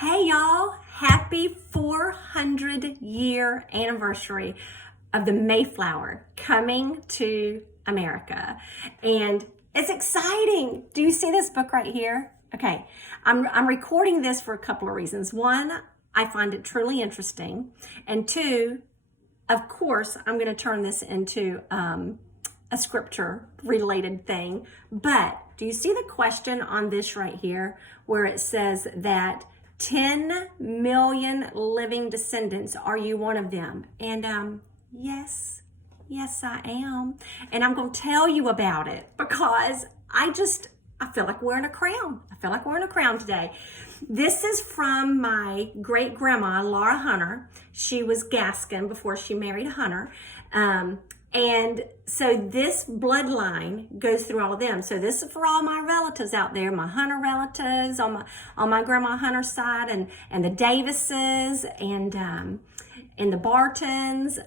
Hey y'all, happy 400-year anniversary of the Mayflower coming to America. And it's exciting. Do you see this book right here? Okay, I'm recording this for a couple of reasons. One, I find it truly interesting. And two, of course, I'm going to turn this into a scripture related thing. But do you see the question on this right here where it says that 10 million living descendants, are you one of them? And yes, I am. And I'm going to tell you about it because I feel like wearing a crown. I feel like wearing a crown today. This is from my great grandma, Laura Hunter. She was Gascon before she married Hunter. And so this bloodline goes through all of them. So this is for all my relatives out there, my Hunter relatives on my grandma Hunter's side, and the Davises and the Bartons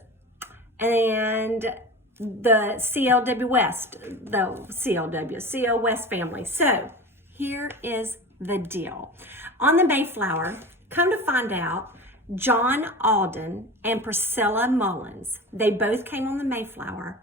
and the CLW West, the CL West family. So here is the deal. On the Mayflower, come to find out, John Alden and Priscilla Mullins, they both came on the Mayflower,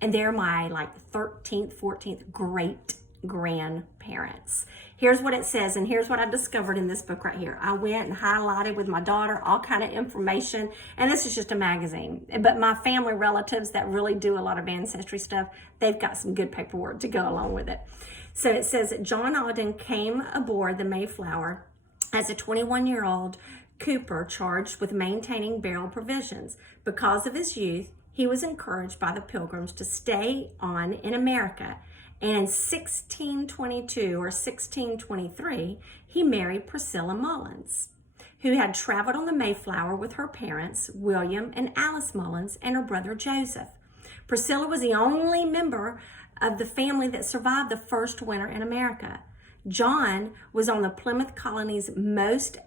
and they're my 13th, 14th great grandparents. Here's what it says, and here's what I discovered in this book right here. I went and highlighted with my daughter all kind of information, and this is just a magazine. But my family relatives that really do a lot of ancestry stuff, they've got some good paperwork to go along with it. So it says that John Alden came aboard the Mayflower as a 21-year-old Cooper charged with maintaining barrel provisions. Because of his youth, he was encouraged by the Pilgrims to stay on in America. And in 1622 or 1623, he married Priscilla Mullins, who had traveled on the Mayflower with her parents, William and Alice Mullins, and her brother Joseph. Priscilla was the only member of the family that survived the first winter in America. John was on the Plymouth colony's most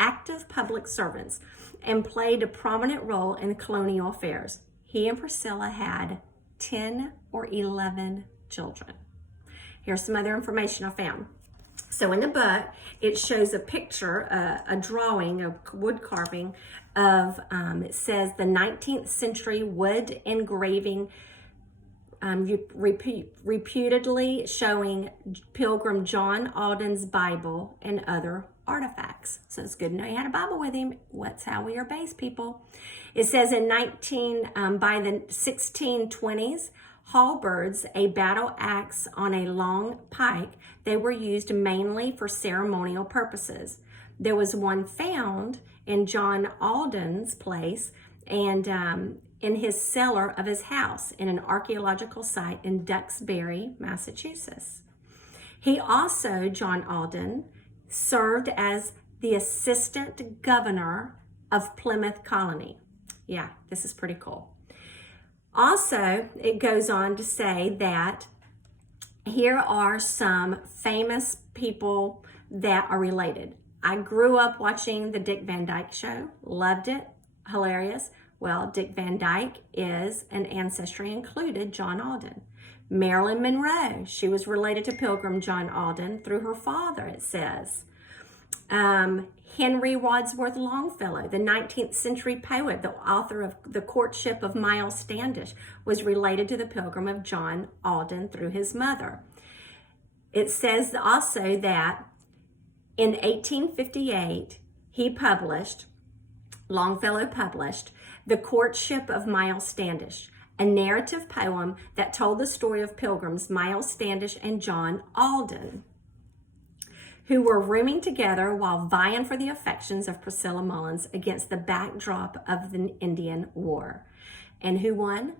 active public servants and played a prominent role in colonial affairs. He and Priscilla had 10 or 11 children. Here's some other information I found. So in the book, it shows a picture, a drawing, a wood carving of, it says the 19th century wood engraving, reputedly showing Pilgrim John Alden's Bible and other artifacts. So it's good to know he had a Bible with him. That's how we are based, people. It says by the 1620s, halberds, a battle axe on a long pike, they were used mainly for ceremonial purposes. There was one found in John Alden's place and in his cellar of his house in an archaeological site in Duxbury, Massachusetts. He also, John Alden, served as the assistant governor of Plymouth Colony. Yeah, this is pretty cool. Also, it goes on to say that here are some famous people that are related. I grew up watching the Dick Van Dyke Show, loved it, hilarious. Well, Dick Van Dyke is an ancestry included John Alden. Marilyn Monroe, she was related to Pilgrim John Alden through her father, it says. Henry Wadsworth Longfellow, the 19th century poet, the author of The Courtship of Miles Standish, was related to the Pilgrim of John Alden through his mother. It says also that in 1858, Longfellow published The Courtship of Miles Standish, a narrative poem that told the story of pilgrims Miles Standish and John Alden, who were rooming together while vying for the affections of Priscilla Mullins against the backdrop of the Indian War. And who won?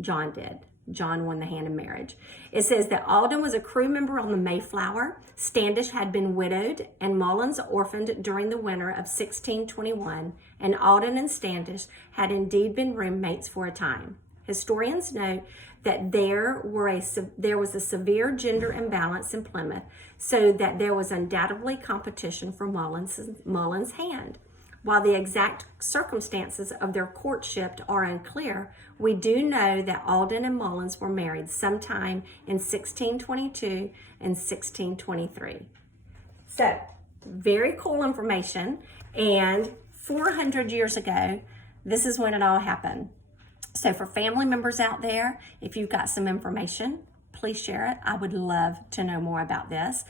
John did. John won the hand in marriage. It says that Alden was a crew member on the Mayflower. Standish had been widowed and Mullins orphaned during the winter of 1621, and Alden and Standish had indeed been roommates for a time. Historians note that there was a severe gender imbalance in Plymouth, so that there was undoubtedly competition for Mullins' hand. While the exact circumstances of their courtship are unclear, we do know that Alden and Mullins were married sometime in 1622 and 1623. So Very cool information. And 400 years ago, this is when it all happened. So for family members out there, if you've got some information, please share it. I would love to know more about this.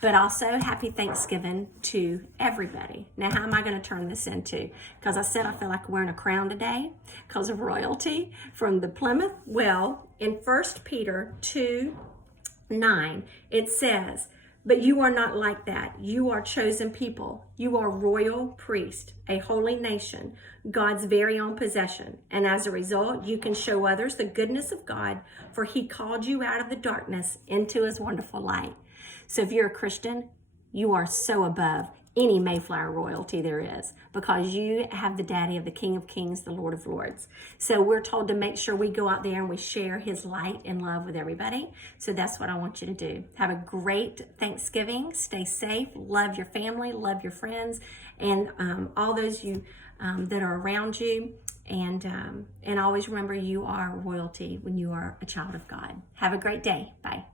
But also, happy Thanksgiving to everybody. Now, how am I going to turn this into? Because I said I feel like wearing a crown today because of royalty from the Plymouth. Well, in 1 Peter 2:9, it says, "But you are not like that. You are chosen people. You are royal priest, a holy nation, God's very own possession. And as a result, you can show others the goodness of God, for he called you out of the darkness into his wonderful light." So if you're a Christian, you are so above any Mayflower royalty there is, because you have the daddy of the King of Kings, the Lord of Lords. So we're told to make sure we go out there and we share his light and love with everybody. So that's what I want you to do. Have a great Thanksgiving. Stay safe. Love your family. Love your friends, and all those you that are around you. And always remember, you are royalty when you are a child of God. Have a great day. Bye.